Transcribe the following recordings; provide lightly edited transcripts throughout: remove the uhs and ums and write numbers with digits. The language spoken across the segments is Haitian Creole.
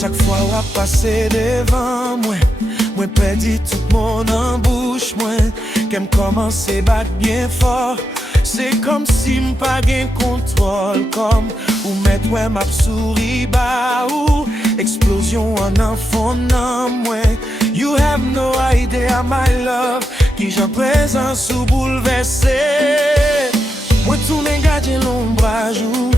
Chaque fois ou a passé devant moi, moi perdu tout mon en bouche, moi qu'aime commencer battre bien fort. C'est comme si m'pas gain contrôle, comme ou mettre ouais m'a souris bas ou explosion en enfant non moi. You have no idea my love, qui j'en présence ou bouleversé. Moi tourne garder l'ombrage ou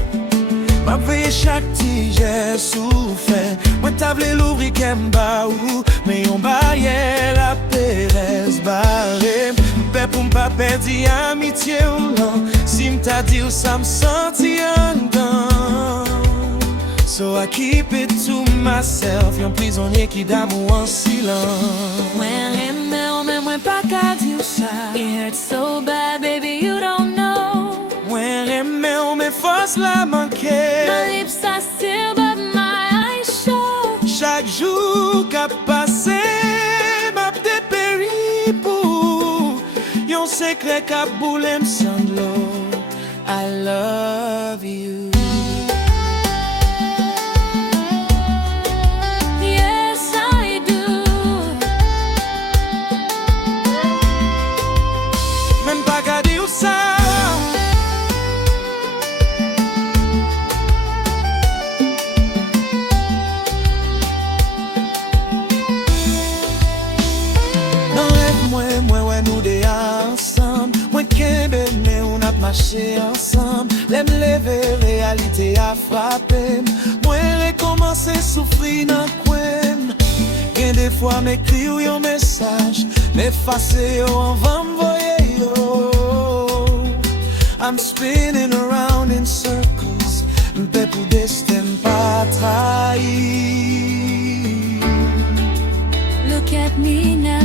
m'a veillé chaque petit geste ou fait. Moi table l'ouvri qu'aime bas ou mais on baillait la péresse barré. M'pè pour m'pas perdre amitié ou non. Si m't'a dit ou ça me senti en dedans. So I keep it to myself. Yon prisonnier qui d'amour en silence. Mwen renmenw mais mwen pa ka di ou sa. It hurts so bad baby you don't know. Mwen renmenw mais force la manquer. My lips are still but my eyes show. Chaque jour qu'a passé m'a dépéri pour yon secret qu'a boule m'sanglo. I love you. Yes I do. Même pas qu'à dire ça. Moi ouais nous deux ensemble. Moi qu'aime mais on a marché ensemble. L'aime lever réalité a frappé. Moi recommencer souffrir dans coin. Gain des fois m'écrit ou un message, m'effacer yo en va m'voyer yo. I'm spinning around in circles. M'pè pour destin pas trahi. Look at me now.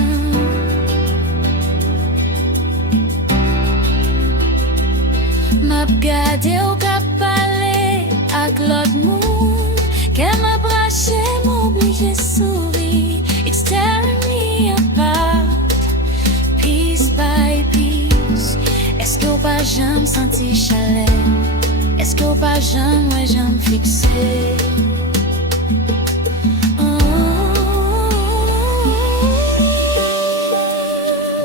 M'a gade ou ka pale ak lot moun. Ke m'a brache m'oblige souri. It's tearing me apart, piece by piece. Est-ce que ou pa jam senti chaleur? Est-ce que ou pa jam ouais jam fixé?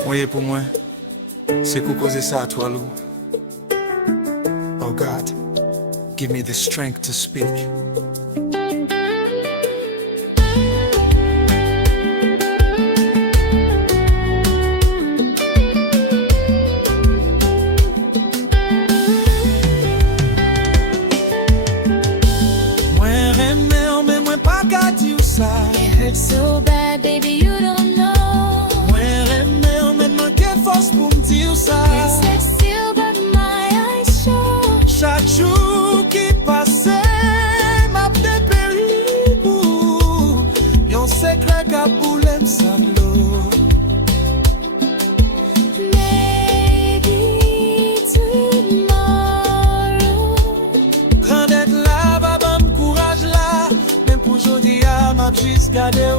Voyez pour moi, c'est quoi causer ça à toi, Lou? Oh God, give me the strength to speak. Mwen renmenw mais mwen pas qu'à dire ça. It hurts so bad baby you don't know. Mwen renmenw mais manque force pour me dire ça. Can't sit still but my eyes show. Chaque jour qui passe, m'a dépéri pour yon secret qu'a boule m'sanglo. Maybe tomorrow. Grandette là, babam courage là. Même pour jodi a m'a juste gardé